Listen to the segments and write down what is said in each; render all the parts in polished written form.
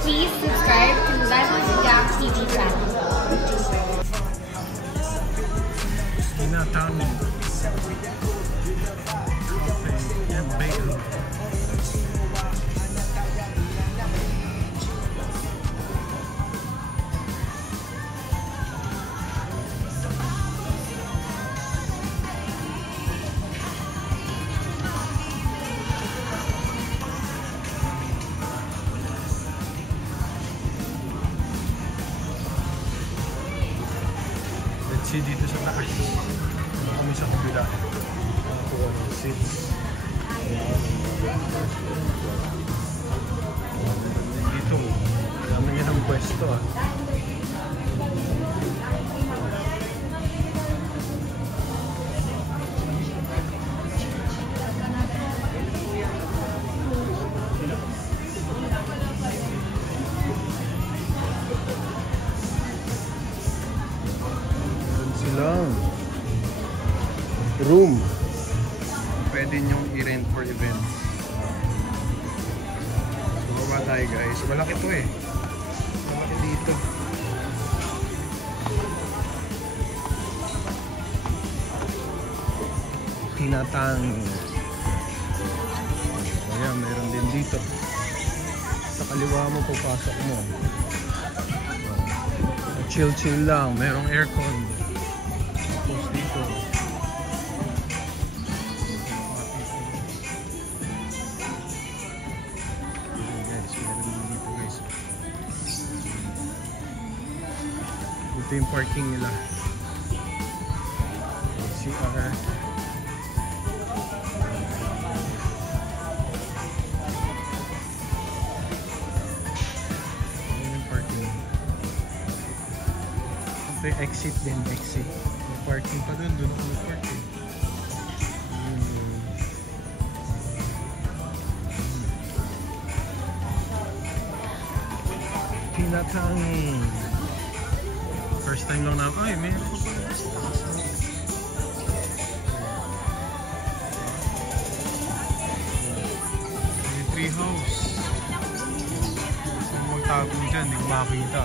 Please subscribe to Lemon Jack TV channel. Tinatang coffee and bacon. Let's see dito sa taas. Kami sa kabila. Nakakuha ng seats. Dito, alam nga ng pwesto ah. Silang room pwede nyong i-rent for events. So baba tayo guys, malaki to eh, malaki dito. Tinatang. Ayan, meron din dito sa kaliwa mo, papasok mo. Chill lang, merong aircon. Tapos dito guys, meron din dito guys. Ito yung parking nila. CR. Exit din, exit. May parking pa dun, dun may parking. Tinatang. First time lang na, ay may tree house. Kung magtago dyan, hindi ko makakita.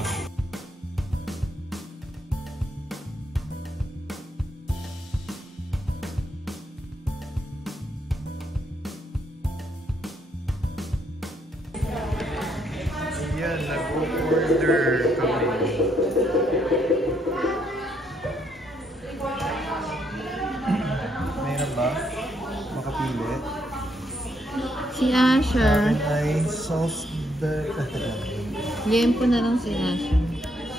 Yan, nag-order kami. Mayroon ba? Makapili? Si Asher. Ay, sauce Liempo na lang si Asher.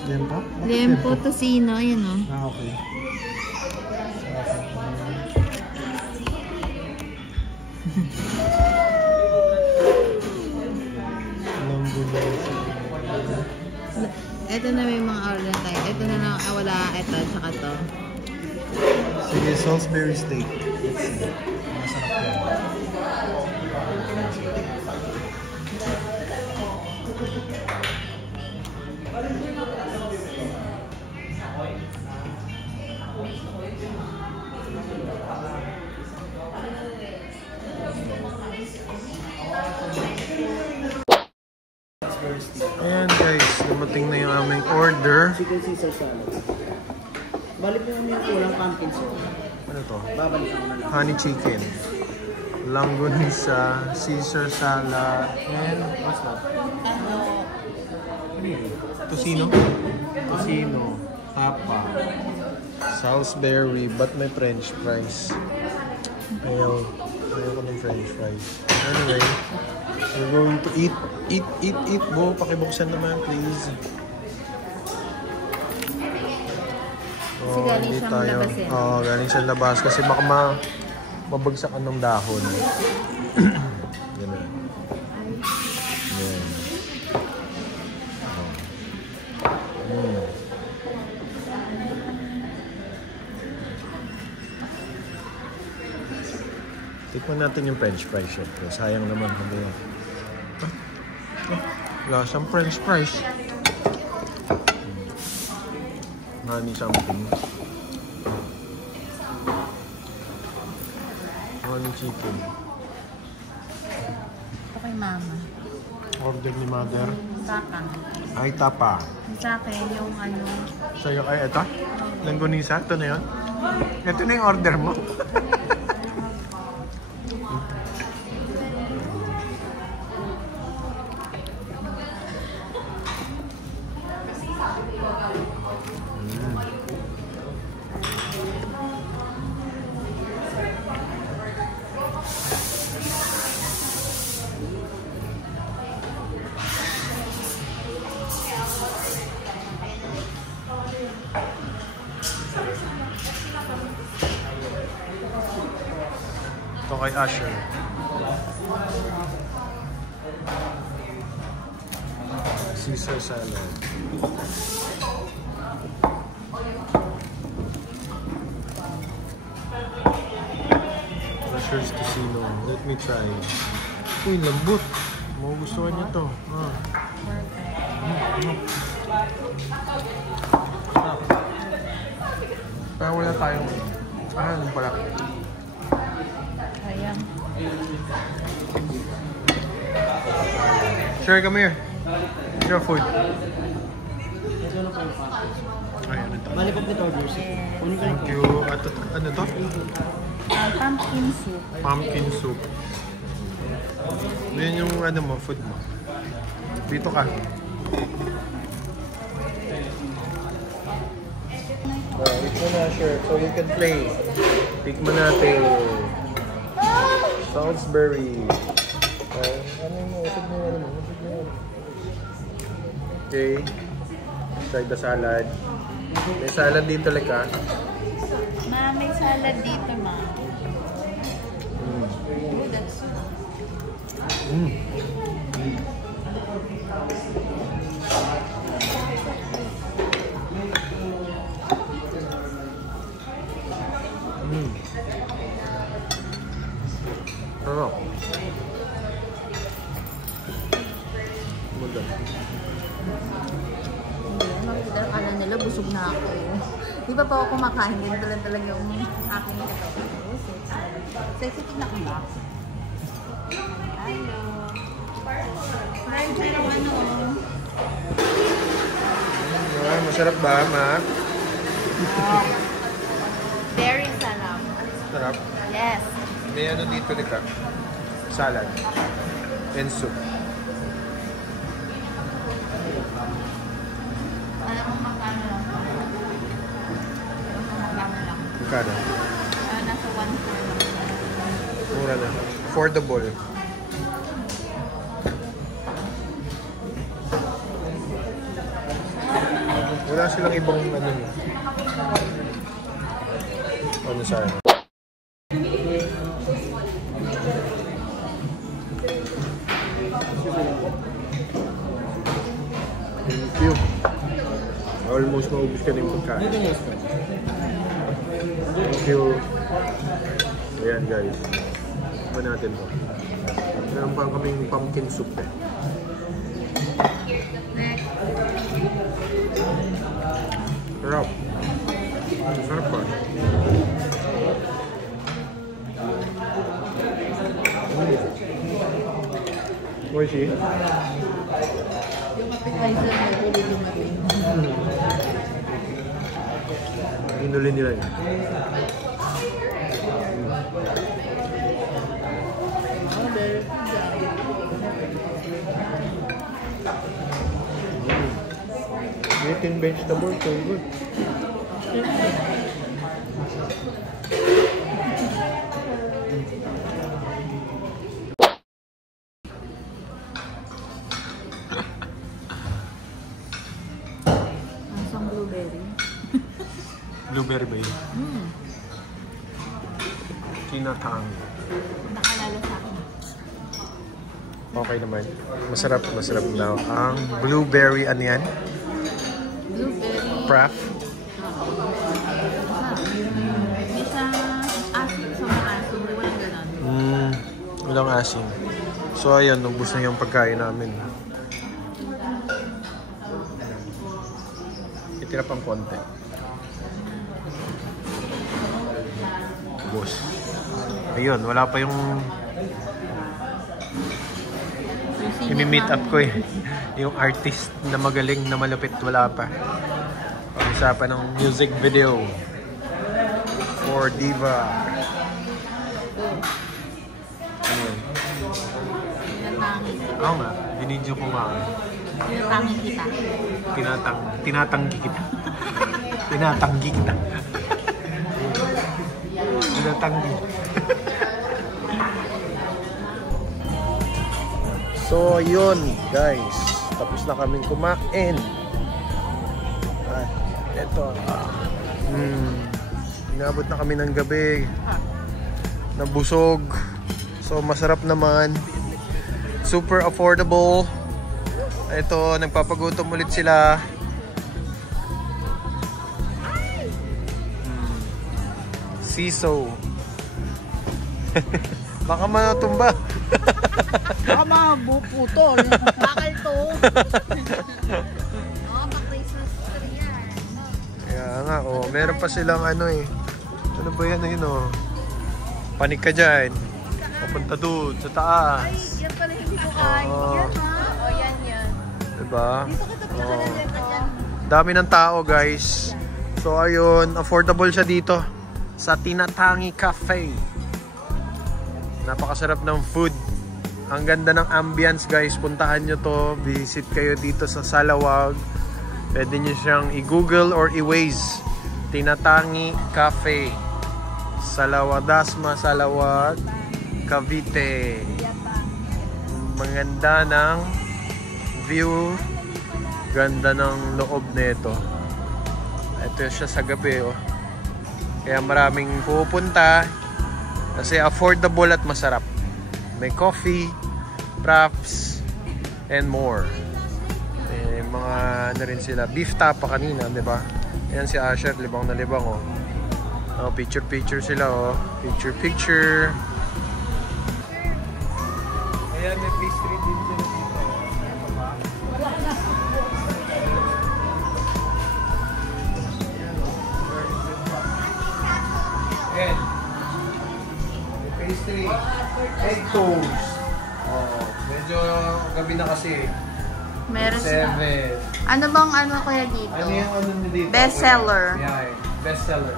Liempo? Liempo, tocino, ayan o. Ah, okay. Ito na may mga order tayo. Ito na lang, wala ito, tsaka to. Sige, Salisbury steak. Let's see. Masarap yan. Ayan guys, dumating na yung aming order. Chicken Caesar salad. Balik mo yung kulang pumpkin sauce. Ano to? Babalik ako na lang. Honey chicken, langgonisa, Caesar salad, and what's that? Ano yun? Tocino? Tocino, tapa, Salisbury, but may french fries. Ayaw ko ng french fries. Anyway, we're going to eat. Bo, pakibuksan naman, please. Kasi galing siyang labas eh. Oo, galing siyang labas kasi baka mabagsakan ng dahon. Ganun. Yan. Tikman natin yung french fries syempre. Sayang naman. Wala siyang french fries. Honey something. Honey chicken. Okay mama. Order ni mother. Tapa. Ay, tapa. Sa akin yung ano. Sa'yo, ay, ito? Langgonisa? Ito na yun? Ito na yung order mo. Ito kay Asher. Caesar salad. Asher's Tocino. Let me try. Uy, lambot. Magugustuhan niyo to. Pero wala tayong... ano pala? Ayan. Sure, come here. Your food. Ayan, ito. Malipot nito, orders. Thank you. Ano to? Pumpkin soup. Pumpkin soup. Yan yung ano mo, food mo. Dito ka. Pick mo na, sure. So you can play. Pick mo natin. Salisbury. Ano mo? Okay. Try the salad. May salad dito, Leka. Ma, may salad dito, ma. Sarap. Akala nila busog na ako. Di ba pa ako kumakain? Ganito lang talaga yung aking ito. Sexy tignan ko na. Hello. Friend, pero ano? Masarap ba, Ma? Very sarap. Sarap. Yes. May ano dito, Leka? Salad. And soup. Alam mo magkano lang. Magkano? Nasa 1.4 lang. Mura na. Affordable. Wala silang ibang ano. Ano sa'yo? Thank you. Almost maubos ka na yung pagkain. Thank you. Ayan guys. Iba natin to. Meron pa kaming pumpkin soup eh. Sarap. Sarap pa. Oishi. Yung appetizer na huli dumating. Inuli nila yun. Meat and vegetable, so good. Ang blueberry. Blueberry ba yun? Kinatang. Nakalala sa akin. Okay naman. Masarap daw. Ang blueberry, ano yan? Blueberry. Frapp. May sa asin sa mga asin. Walang ganon. Walang asin. So ayan, nubos na yung pagkain namin. Itira pang konti. Ubos. Ayun, wala pa yung imi-meet up ko eh. Yung artist na magaling, na malupit, wala pa. Pag-usapan ng music video for Diva. Ano yun? Oo nga, binidyo ko nga. Tinatanggi kita. Tinatanggi kita. Tinatanggi kita. Tinatanggi. So, yun guys. Tapos na kaming kumain. At eto. Inabot na kami ng gabi. Nabusog. So, masarap naman. Super affordable. Ito, nagpapagutom ulit sila. Siso. Baka matumba. Baka mabuputol. Bakal to. Pa-Christmas tree yan. Kaya nga, oh. Meron pa silang ano eh. Ano ba yan yun, oh? Panik ka dyan. Papunta doon, sa taas. Ay, yan pala hindi ko kain. Yan ha? O, yan. Diba? Dito kita pinakalaga dyan. Dami ng tao, guys. So, ayun. Affordable siya dito. Sa Tinatangi Cafe. Napakasarap ng food. Ang ganda ng ambience, guys. Puntahan nyo to. Visit kayo dito sa Salawag. Pwede nyo siyang i-google or i-waze. Tinatangi Cafe. Salawadasma, Salawag, Cavite. Maganda ng view. Ganda ng loob nito. Ito siya sa gabi, oh. Kaya maraming pupunta kasi affordable at masarap. May coffee, wraps, and more. May mga ano rin sila. Beef tapa kanina, di ba? Ayan si Asher, libang na libang, oh. Oh, picture sila, oh. Picture. Ayan, may pastry din sila dito. Ayan. May pastry. Egg toast. Oh, medyo gabi na kasi. Meron sila. 7. Ano bang ano kaya dito? Ano yung ano nyo dito? Best seller. Yeah, best seller.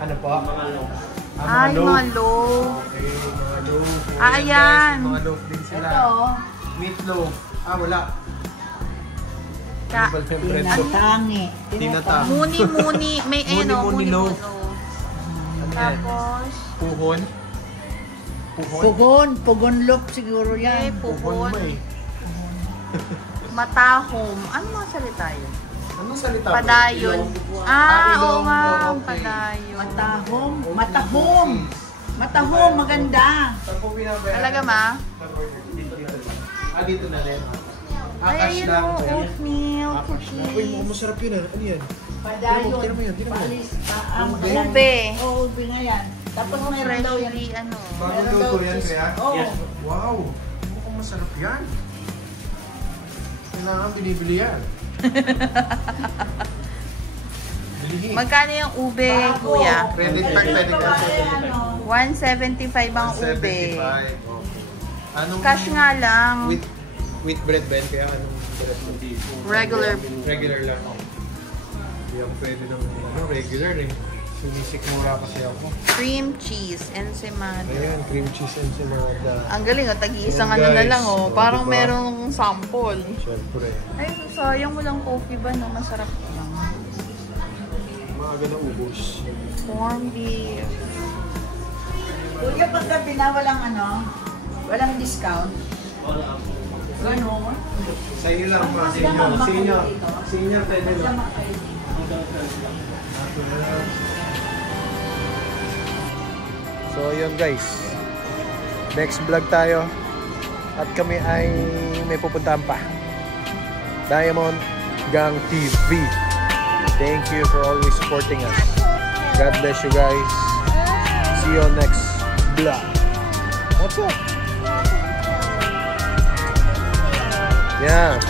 Ano po? Ay, mga loaf. Okay, mga loaf. Ah, ayan. Guys, mga loaf din sila. Ito. Meatloaf. Ah, wala. Ka Ano ba yung brand ko? Tinatanggi. Tinatang. Muni. May ano, Muni loaf. Ano yan? Tapos, Puhon. Pugon look siguro yan. puhon. mo eh. Matahom. Ano mga salita yun? Anong salita? Padayon. Ilong. Oo Ilong. nga, Okay. padayon. Matahom, maganda. Saan po binabayaran? Talaga ma? Ah, dito na rin. Ay, ayun lang. o, oatmeal, Uy, cookies. masarap yun. Ano yan? Padayon. Tira mo yan. Ube. Oo, ube nga yan. Tapos mayroon daw yan. Freshly, ano. Bagong luto yan, kaya? Oo. Wow! Mukhang masarap yan. Kailangan binibili yan. Bilihin. Magkano yung ube, kuya? Credit card, credit card. 175 ang ube. 175. Okay. Anong Cash nga lang. With bread ba yan? Kaya anong bread mo? Regular. Regular lang. Hindi ako pwede ng regular eh. Sinisikmura kasi ako. Cream cheese, ensaymada. Ayan, cream cheese ensaymada. Ang galing, oh. Tag-iisang Ayan, ano na guys. lang, oh. Oh, Parang diba? merong sample. Siyempre. Ay, sayang mo lang coffee ba, no? Masarap lang. Maaga na ubos. Corn beef. Kuya, paggabi na walang discount. Gano'n. Sa inyo lang, ma. Sa inyo. Sa inyo, pwede lang. So, yun guys. Next vlog tayo. At kami ay may pupuntahan pa. Diamond Gang TV. Thank you for always supporting us. God bless you guys. See you on next vlog. What's up? Yeah.